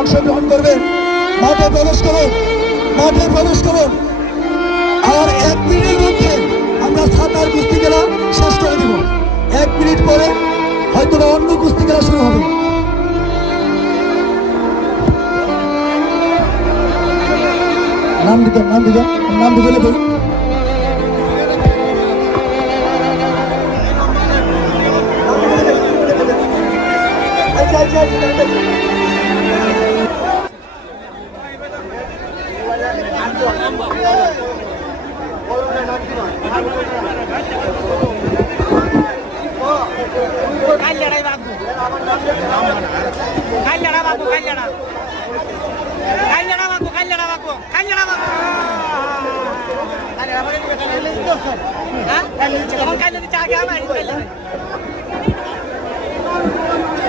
অংশগ্রহণ করবেন। মাঠে প্রবেশ করুন, মাঠে প্রবেশ করুন। আর 1 মিনিটের মধ্যে আমরা সাঁতার কুস্তি খেলা শেষ করে দিব। 1 মিনিট পরে হয়তো অন্য কুস্তি খেলা শুরু হবে। নাম দিবেন, নাম দিবেন, নাম দিবেন। Hah? Kamu kan jadi caga mah ini.